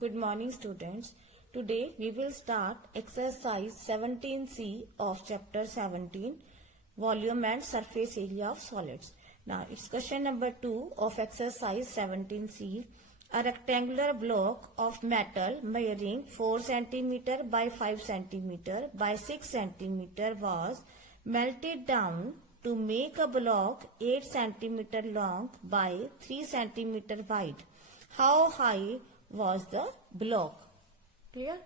Good morning students. Today we will start exercise 17C of chapter 17, volume and surface area of solids. Now it's question number 2 of exercise 17C. A rectangular block of metal measuring 4 cm by 5 cm by 6 cm was melted down to make a block 8 cm long by 3 cm wide. How high was the block? Clear?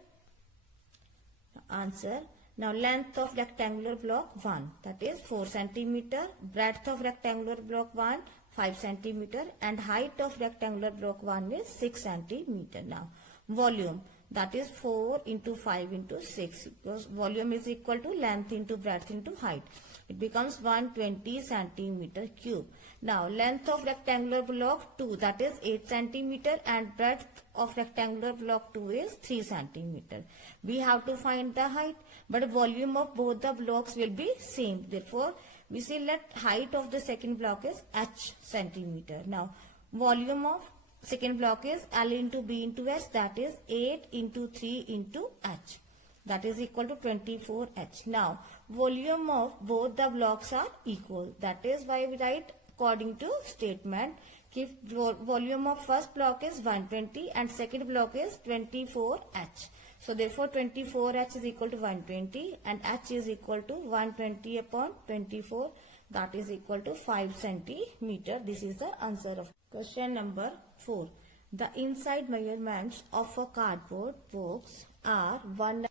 Answer. Now length of rectangular block 1, that is 4 cm, breadth of rectangular block 1 5 cm, and height of rectangular block 1 is 6 cm. Now volume, that is 4 into 5 into 6, because volume is equal to length into breadth into height. It becomes 120 centimeter cube. Now length of rectangular block 2, that is 8 centimeter, and breadth of rectangular block 2 is 3 centimeter. We have to find the height, but volume of both the blocks will be same. Therefore, we say let height of the second block is h centimeter. Now volume of second block is L into B into H, that is 8 into 3 into H. That is equal to 24H. Now, volume of both the blocks are equal. That is why we write according to statement. If volume of first block is 120 and second block is 24H. So, therefore, 24H is equal to 120 and H is equal to 120 upon 24. That is equal to 5 centimeter. This is the answer of question number 4. The inside measurements of a cardboard box are 1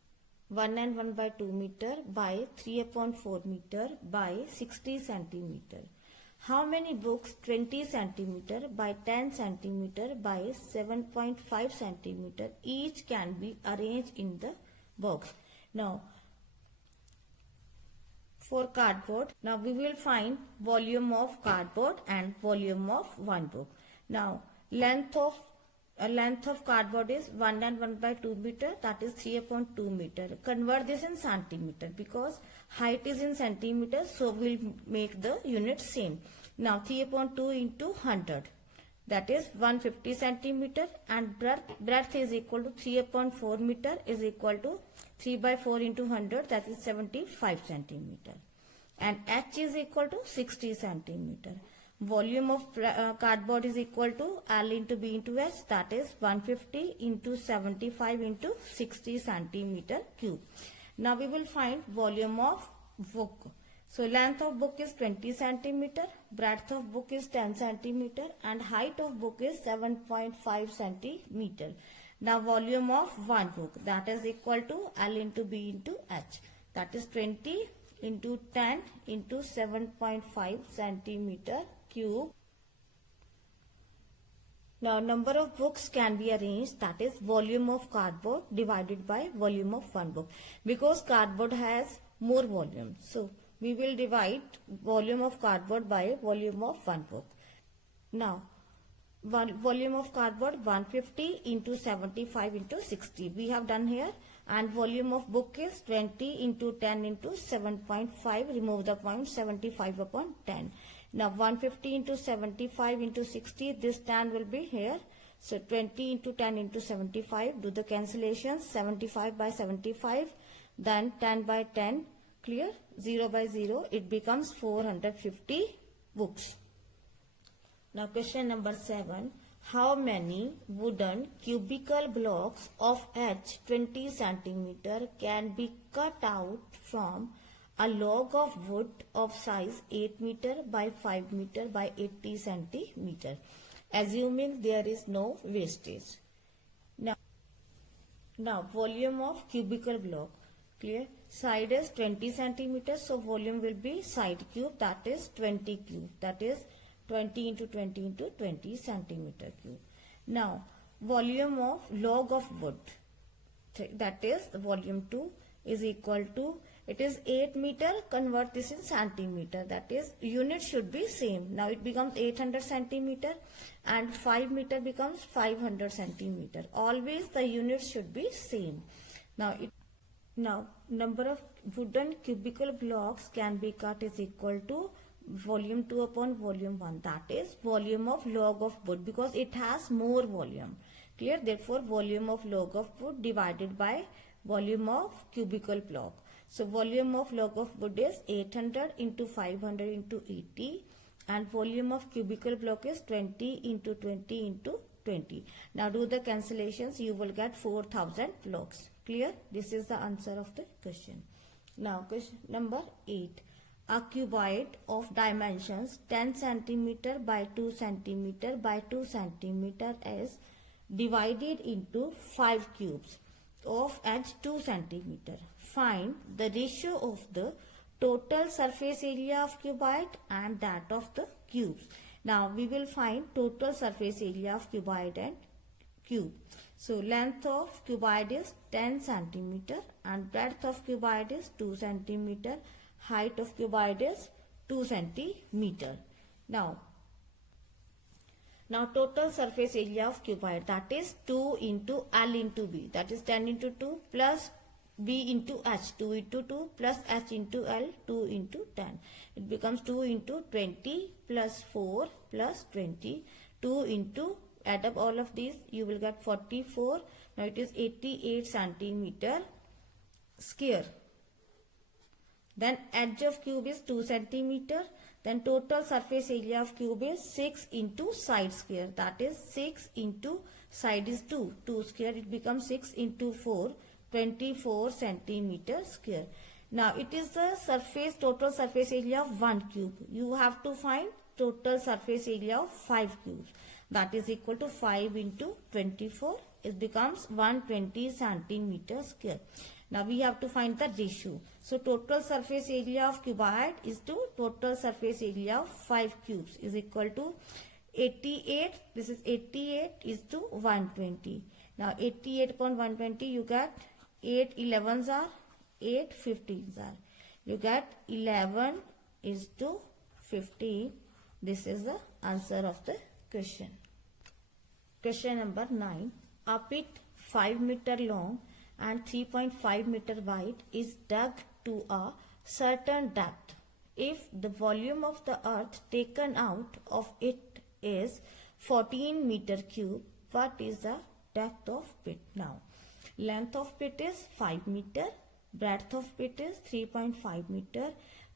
and 1 by 2 meter by 3 upon 4 meter by 60 centimeter. How many books 20 centimeter by 10 centimeter by 7.5 centimeter each can be arranged in the box? Now, for cardboard, now we will find volume of cardboard and volume of one book. Now, length of cardboard is 1 and 1 by 2 meter, that is 3 upon 2 meter. Convert this in centimeter because height is in centimeter, so we'll make the unit same. Now 3 upon 2 into 100, that is 150 centimeter, and breadth is equal to 3 upon 4 meter is equal to 3 by 4 into 100, that is 75 centimeter. And H is equal to 60 centimeter. Volume of cardboard is equal to L into B into H, that is 150 into 75 into 60 centimeter cube. Now we will find volume of book. So length of book is 20 centimeter, breadth of book is 10 centimeter, and height of book is 7.5 centimeter. Now volume of one book, that is equal to L into B into H, that is 20 into 10 into 7.5 centimeter cube. Now number of books can be arranged, that is volume of cardboard divided by volume of one book, because cardboard has more volume. So we will divide volume of cardboard by volume of one book. Now volume of cardboard 150 into 75 into 60 we have done here, and volume of book is 20 into 10 into 7.5, remove the point, 75 upon 10. Now 150 into 75 into 60, this 10 will be here. So 20 into 10 into 75, do the cancellations, 75 by 75, then 10 by 10, clear, 0 by 0, it becomes 450 books. Now question number 7. How many wooden cubical blocks of H 20 centimeter can be cut out from a log of wood of size 8 meter by 5 meter by 80 centimeter, assuming there is no wastage? Now volume of cubical block, clear, side is 20 centimeter, so volume will be side cube, that is 20 cube, that is 20 into 20 into 20 centimeter cube. Now volume of log of wood, that is the volume 2 is equal to, it is 8 meter, convert this in centimeter, that is unit should be same. Now it becomes 800 centimeter and 5 meter becomes 500 centimeter. Always the units should be same. Now number of wooden cubical blocks can be cut is equal to volume 2 upon volume 1, that is volume of log of wood, because it has more volume. Clear? Therefore, volume of log of wood divided by volume of cubical block. So volume of log of wood is 800 into 500 into 80, and volume of cubical block is 20 into 20 into 20. Now do the cancellations, you will get 4000 blocks. Clear? This is the answer of the question. Now question number 8. A cuboid of dimensions 10 centimeter by 2 centimeter by 2 centimeter is divided into 5 cubes of edge 2 centimeter. Find the ratio of the total surface area of cuboid and that of the cubes. Now we will find total surface area of cuboid and cube. So length of cuboid is 10 centimeter and breadth of cuboid is 2 centimeter. Height of cuboid is 2 centimeter. Now total surface area of cuboid, that is 2 into L into B, that is 10 into 2 plus B into H, 2 into 2 plus H into L, 2 into 10. It becomes 2 into 20 plus 4 plus 20. 2 into, add up all of these, you will get 44. Now it is 88 centimeter square. Then edge of cube is 2 centimeter. Then total surface area of cube is 6 into side square. That is 6 into side is 2. 2 square, it becomes 6 into 4, 24 centimeter square. Now it is the total surface area of 1 cube. You have to find total surface area of 5 cubes. That is equal to 5 into 24. It becomes 120 centimeter square. Now we have to find the ratio. So total surface area of cuboid is to total surface area of 5 cubes is equal to 88. This is 88 is to 120. Now 88 upon 120, you get 8 11s are 8 15s are. You get 11 is to 15. This is the answer of the question. Question number 9. A pit 5 meter long and 3.5 meter wide is dug to a certain depth. If the volume of the earth taken out of it is 14 meter cube, what is the depth of pit? Now, length of pit is 5 meter, breadth of pit is 3.5 meter.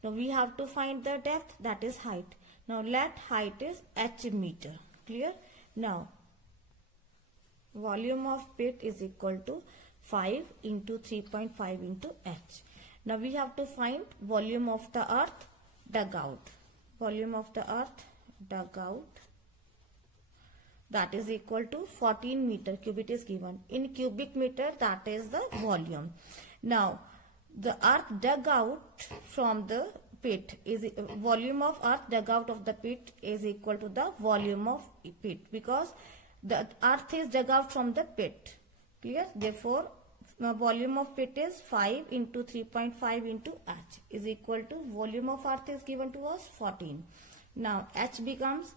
Now we have to find the depth, that is height. Now let height is h meter. Clear? Now volume of pit is equal to 5 into 3.5 into h. Now we have to find volume of the earth dug out. Volume of the earth dug out, that is equal to 14 meter cube. It is given in cubic meter, that is the volume. Now the earth dug out from the pit is volume of earth dug out of the pit is equal to the volume of pit, because the earth is dug out from the pit. Clear? Therefore volume of pit is 5 into 3.5 into h is equal to volume of earth is given to us 14. Now h becomes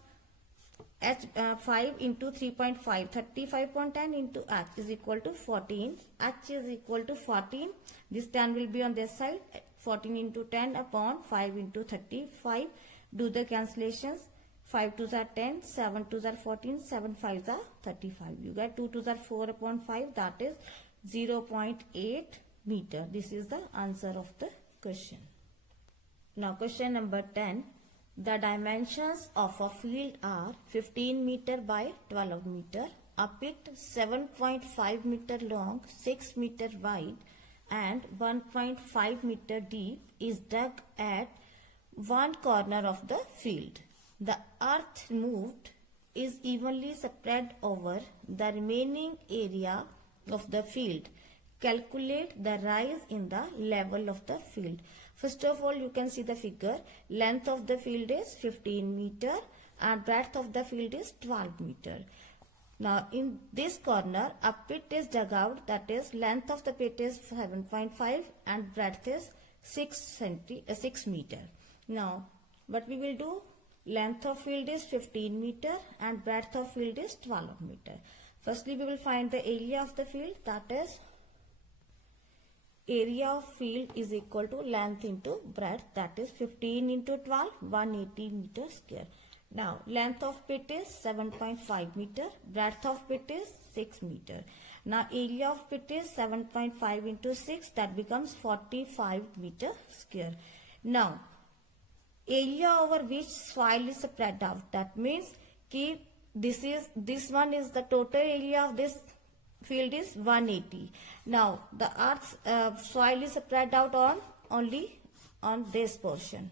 5 into 3.5, 35.10 into h is equal to 14. H is equal to 14. This 10 will be on this side. 14 into 10 upon 5 into 35. Do the cancellations. 5 2s are 10, 7 2s are 14, 7 5s are 35. You get 2 2s are 4 upon 5, that is 0.8 meter. This is the answer of the question. Now question number 10. The dimensions of a field are 15 meter by 12 meter. A pit 7.5 meter long, 6 meter wide and 1.5 meter deep is dug at one corner of the field. The earth moved is evenly spread over the remaining area of the field. Calculate the rise in the level of the field. First of all, you can see the figure. Length of the field is 15 meter and breadth of the field is 12 meter. Now in this corner a pit is dug out, that is length of the pit is 7.5 and breadth is 6 meter. Now what we will do, length of field is 15 meter and breadth of field is 12 meter. Firstly we will find the area of the field, that is area of field is equal to length into breadth, that is 15 into 12, 180 meter square. Now, length of pit is 7.5 meter, breadth of pit is 6 meter. Now, area of pit is 7.5 into 6, that becomes 45 meter square. Now, area over which soil is spread out, that means कि this one is the total area of this field is 180. Now, the earth's soil is spread out on only on this portion.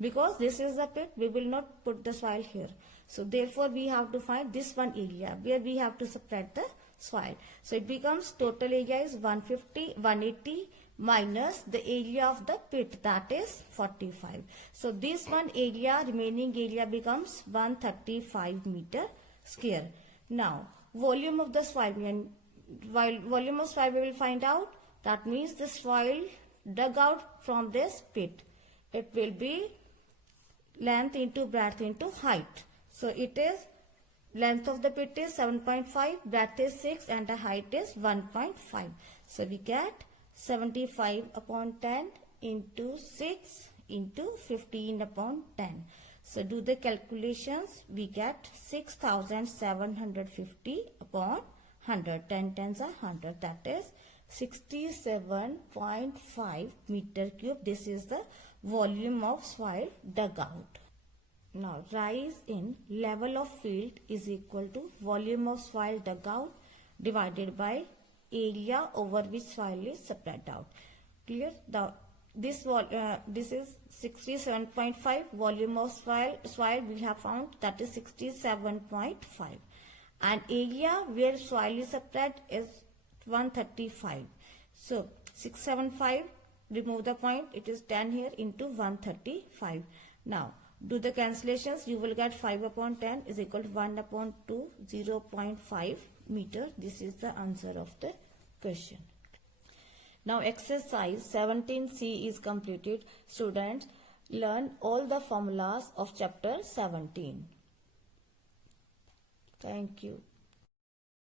Because this is the pit, we will not put the soil here. So therefore we have to find this one area where we have to spread the soil. So it becomes total area is 180 minus the area of the pit, that is 45. So this one area, remaining area becomes 135 meter square. Now volume of the soil, and while volume of soil we will find out, that means the soil dug out from this pit, it will be length into breadth into height. So it is length of the pit is 7.5, breadth is 6 and the height is 1.5. So we get 75 upon 10 into 6 into 15 upon 10. So do the calculations, we get 6750 upon 100. 10 tens are 100, that is 67.5 meter cube. This is the volume of soil dug out. Now rise in level of field is equal to volume of soil dug out divided by area over which soil is spread out. Clear? This is 67.5 volume of soil we have found, that is 67.5, and area where soil is spread is 135. So 675, remove the point, it is 10 here into 135. Now do the cancellations, you will get 5 upon 10 is equal to 1 upon 2, 0.5 meter. This is the answer of the question. Now exercise 17C is completed. Students, learn all the formulas of chapter 17. Thank you.